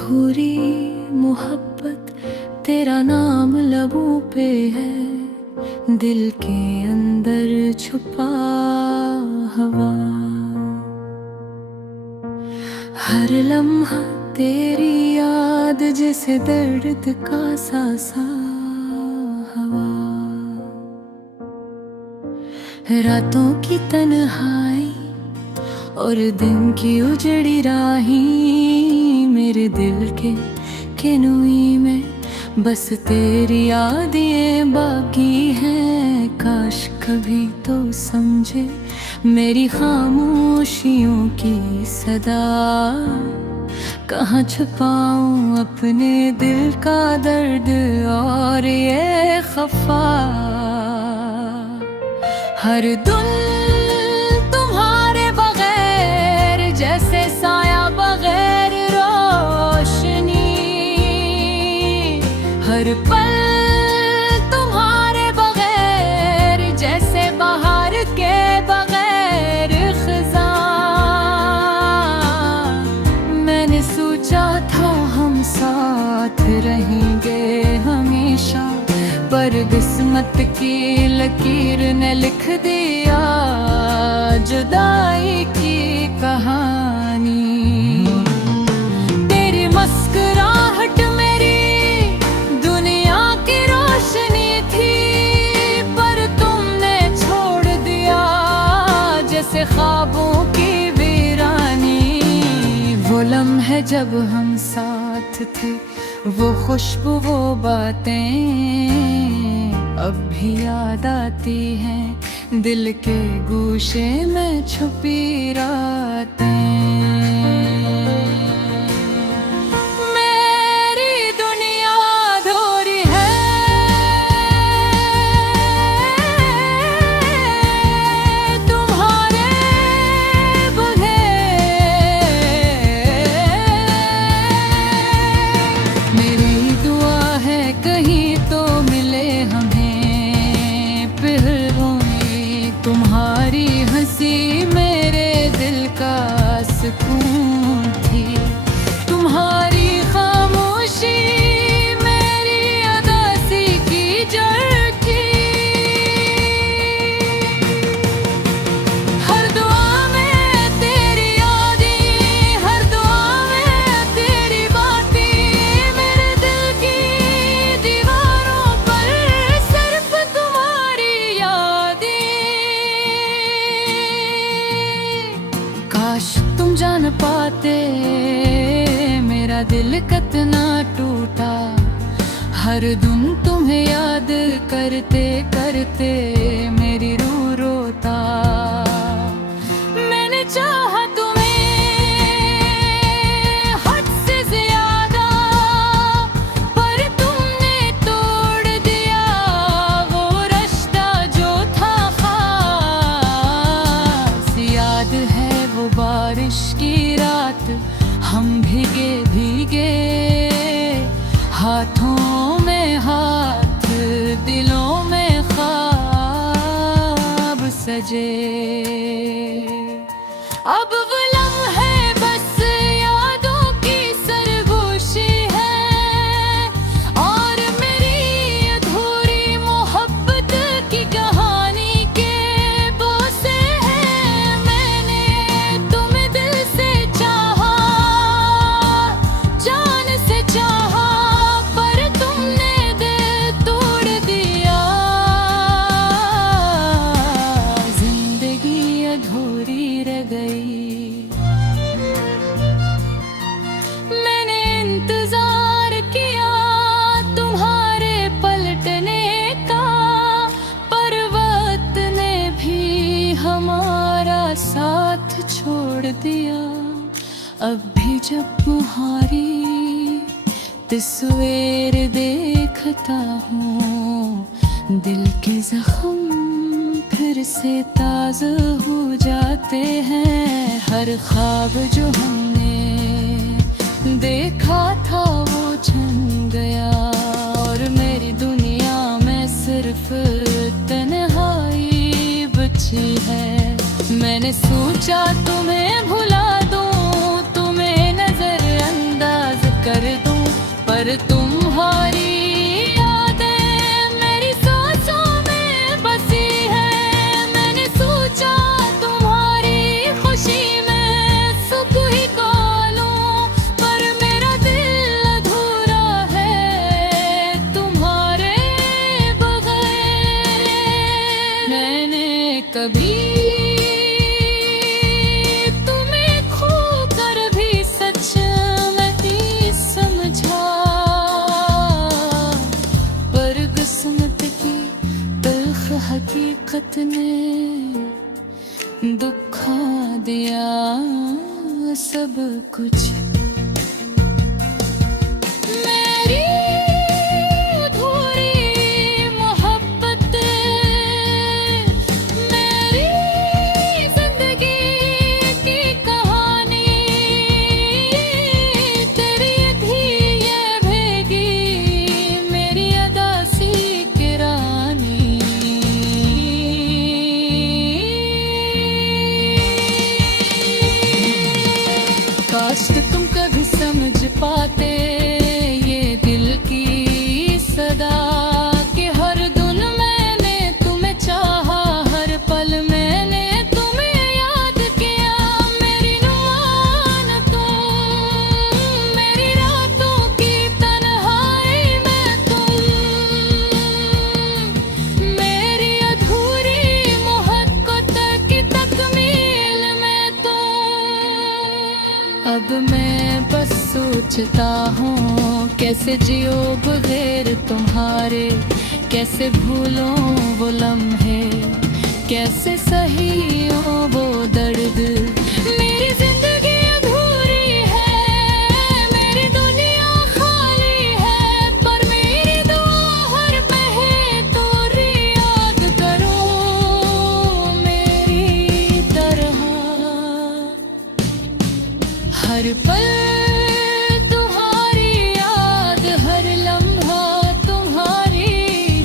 अधूरी मोहब्बत तेरा नाम लबों पे है, दिल के अंदर छुपा हवा। हर लम्हा तेरी याद जैसे दर्द का सा हवा। रातों की तन्हाई और दिन की उजड़ी राही, मेरे दिल के केनुई में बस तेरी यादें बाकी हैं। काश कभी तो समझे मेरी खामोशियों की सदा, कहाँ छुपाऊं अपने दिल का दर्द और ये खफा। हर दिन तुम्हारे बगैर जैसे साया बगैर रोशनी, हर पल तुम्हारे बगैर जैसे बाहर के बगैर खज़ां। मैंने सोचा था हम साथ रहेंगे हमेशा, पर किस्मत की लकीर ने लिख दिया जुदाई की कहानी। तेरी मुस्कुराहट मेरी दुनिया की रोशनी थी, पर तुमने छोड़ दिया जैसे ख्वाबों की वीरानी। वो लम्हे जब हम साथ थे, वो खुशबू वो बातें अब भी याद आती हैं, दिल के गूशे में छुपी रातें। मेरी दुनिया अधूरी है तुम्हारे बगैर। मेरी दुआ है कहीं तो मिले हमें तुम्हारी हंसी मेरे दिल का सुकून थी, तुम्हारी खामोशी मेरी उदासी की जड़ थी। हर दुआ में तेरी यादें, हर दुआ में तेरी बातें, मेरे दिल की दीवारों पर सिर्फ तुम्हारी यादें। काश तुम जान पाते मेरा दिल कितना टूटा, हर दिन तुम्हें याद करते करते मेरी रूह रोता। मैंने चाहा तुम्हें हद से ज्यादा, पर तुमने तोड़ दिया वो रिश्ता जो था खास। याद है वो बारिश की रात, हम भीगे भीगे हाथों में हाथ, दिलों में ख्वाब सजे। अब वो लम्हे बस यादों की सरगोशी है, और मेरी अधूरी मोहब्बत की कहानी के बोसे हैं। मैंने तुम्हें दिल से चाहा, जान से चाहा, पर तुमने दिल तोड़ दिया। जिंदगी अधूरी रह गई। मैंने इंतजार किया तुम्हारे पलटने का, पर वक्त ने भी हमारा साथ छोड़ दिया। अब भी जब तुम्हारी तस्वीर देखता हूँ, दिल के जख्म फिर से ताज़ा हो जाते हैं। हर ख्वाब जो हमने देखा था वो छन गया, और मेरी दुनिया में सिर्फ तन्हाई बची है। मैंने सोचा तुम्हें भुला दूं, तुम्हें नजरअंदाज कर पर तुम्हारी यादें मेरी सांसों में बसी है। मैंने सोचा तुम्हारी खुशी में सुख ही लूं, पर मेरा दिल अधूरा है तुम्हारे बगैर। मैंने कभी हकीकत ने दुखा दिया सब कुछ। मेरी अधूरी मोहब्बत, मेरी जिंदगी की कहानी, तेरी थी ये भेगी मेरी अदासी की रानी। काश तुम कभी समझ पाते ये दिल की सदा, कि हर दिन मैंने तुम्हें चाहा, हर पल मैंने तुम्हें याद किया। मेरी नुमान तुम, मेरी रातों की तन्हाई में तुम, मेरी अधूरी मोहब्बत की तकमील में तुम। अब मैं बस सोचता हूँ कैसे जियो बगैर तुम्हारे, कैसे भूलों वो लम्हे, कैसे सहियों वो दर्द। मेरी जिंदगी अधूरी है, मेरी दुनिया खाली है, पर मेरी दुआ हर पहे तो याद करो मेरी तरह। हर पल तुम्हारी याद, हर लम्हा तुम्हारी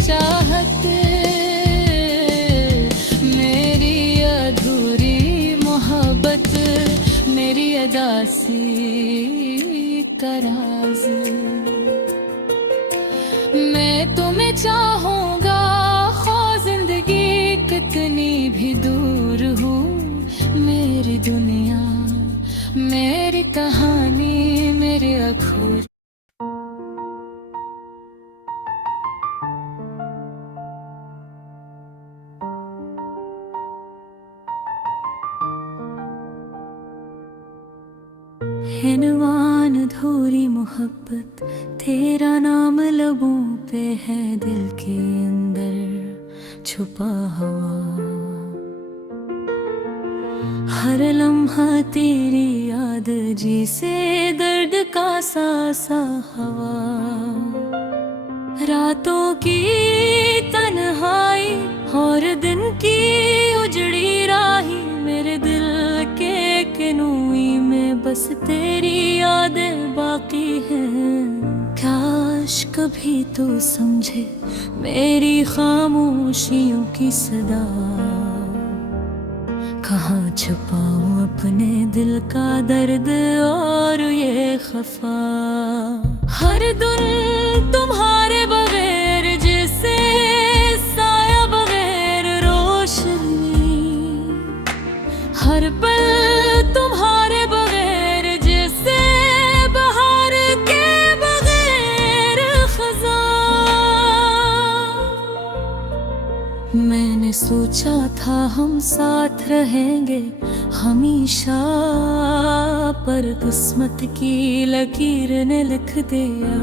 चाहत, मेरी अधूरी मोहब्बत, मेरी अदासी का राज। मैं तुम्हें चाहूँगा खो जिंदगी कितनी भी दूर हो, मेरी दुनिया, मेरी कहानी, मेरे अखूर। हिनवान अधूरी मोहब्बत, तेरा नाम लबों पे है, दिल के अंदर छुपा हुआ। हर लम्हा तेरी याद, जिसे दर्द का सा हवा। रातों की तन्हाई और दिन की उजड़ी राही, मेरे दिल के किनूई में बस तेरी यादें बाकी हैं। काश कभी तो समझे मेरी खामोशियों की सदा, कहाँ छुपाऊं अपने दिल का दर्द और ये खफा। हर दिन तुम्हारे बगैर जैसे साया बगैर रोशनी, हर पल तुम्हारे बगैर जैसे बहार के बगैर खज़ां। मैंने सोचा था हम साथ रहेंगे हमेशा, पर किस्मत की लकीर ने लिख दिया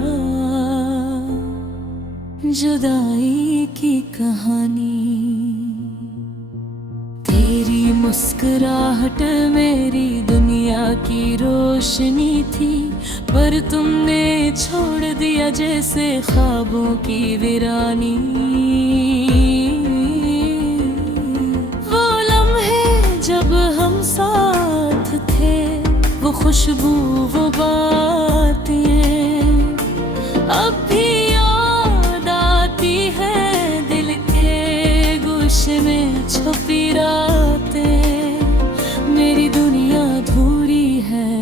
जुदाई की कहानी। तेरी मुस्कुराहट मेरी दुनिया की रोशनी थी, पर तुमने छोड़ दिया जैसे ख्वाबों की वीरानी। वो लम्हे जब हम साथ थे, वो खुशबू वो बातें अब भी याद आती है, दिल के गोशे में छुपी रातें। मेरी दुनिया अधूरी है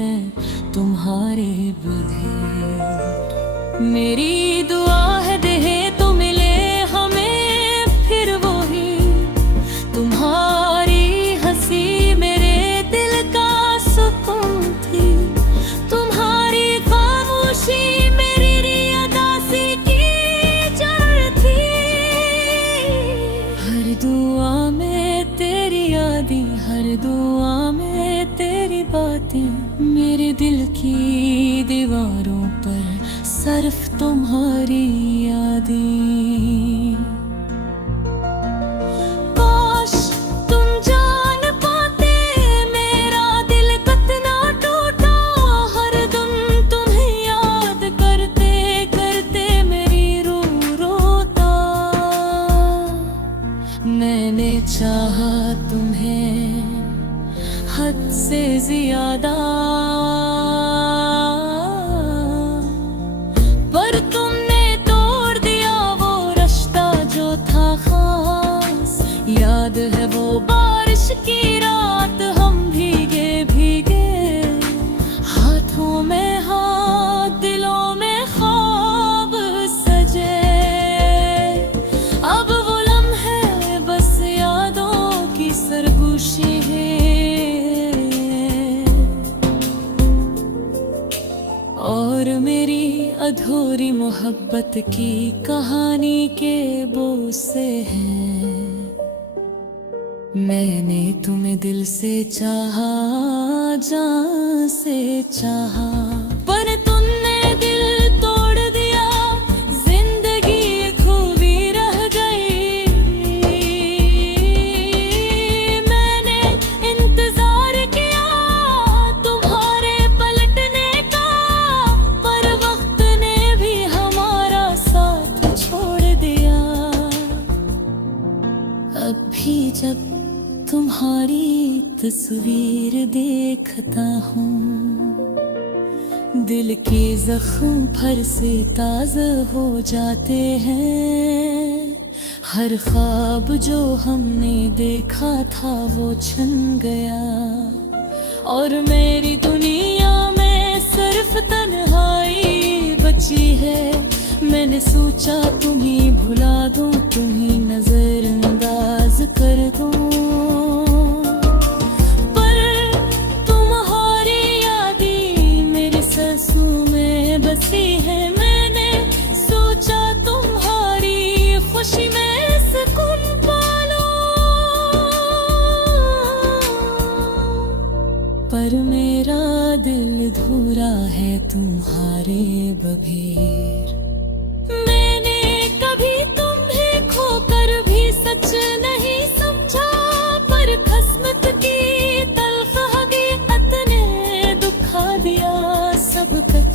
तुम्हारे बगैर। मेरी दुआ है देह तो मिले हमें फिर वही तुम्हारी हंसी मेरे दिल का सुकून थी, तुम्हारी खामोशी मेरी अदासी की जड़ थी। हर दुआ में तेरी यादें, हर दुआ में तेरी बातें, मेरे दिल की दीवारों पर सिर्फ तुम्हारी यादें। काश तुम जान पाते मेरा दिल कितना टूटा, हर दम तुम्हें याद करते करते मेरी रूह रोता। मैंने चाहा तुम्हें हद से ज्यादा, पर तुमने तोड़ दिया वो रिश्ता जो था खास। याद है वो बारिश की रात, हम भीगे भीगे, हाथों में हाथ दिलों में ख्वाब सजे। अब वो लम्हे बस यादों की सरगोशी है, और मेरी अधूरी मोहब्बत की कहानी के बोसे हैं। मैंने तुम्हें दिल से चाहा, जान से चाहा, पर तुमने दिल तोड़ दिया, जिंदगी खूबी रह गई। मैंने इंतजार किया तुम्हारे पलटने का, पर वक्त ने भी हमारा साथ छोड़ दिया। अब भी जब तुम्हारी तस्वीर देखता हूँ, दिल के जख्म फिर से ताज़ा हो जाते हैं। हर ख्वाब जो हमने देखा था वो छिन गया, और मेरी दुनिया में सिर्फ तन्हाई बची है। मैंने सोचा तुम्हीं भुला दूं, तुम्हीं नजरअंदाज कर दूं, पर तुम्हारी यादें मेरे सांसों में बसी है। मैंने सोचा तुम्हारी खुशी में सुकून पालो, पर मेरा दिल अधूरा है तुम्हारे बगैर। मैंने कभी तुम्हें खोकर भी सच नहीं समझा, पर किस्मत की तल्ख हकीकत ने दुखा दिया सब कुछ।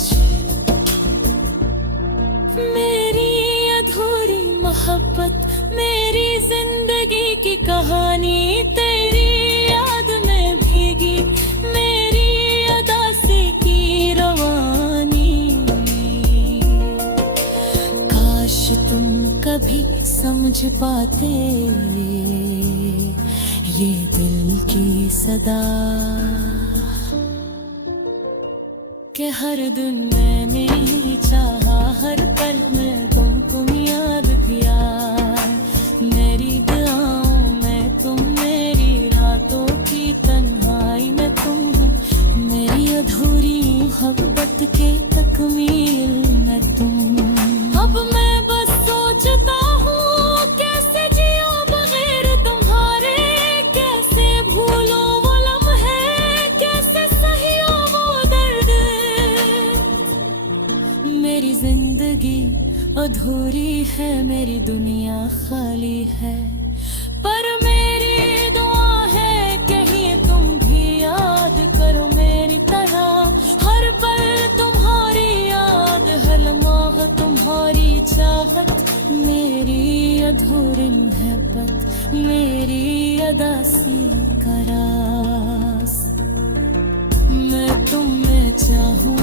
मेरी अधूरी मोहब्बत, मेरी जिंदगी की कहानी तेरी याद में भीगी, मेरी अदासी की रवानी। काश तुम कभी समझ पाते ये दिल की सदा, कि हर दिन मैंने ही चाहा, हर पल में तुमको याद किया। मेरी दुआओं में तुम, मेरी रातों की तन्हाई में तुम, मेरी अधूरी मोहब्बत के तकमील में तुम। अब मैं बस सोचता हूँ कैसे जियो बगैर तुम्हारे, कैसे भूलो वो लम्हे, कैसे सहियो वो दर्द। मेरी जिंदगी अधूरी है, मेरी दुनिया खाली है, पर मेरी दुआ है कहीं तुम भी याद करो मेरी तरह। हर पल तुम्हारी याद, हर लम्हा तुम्हारी चाहत, मेरी अधूरी मोहब्बत, मेरी अदासी का राज। मैं तुम में चाहूँ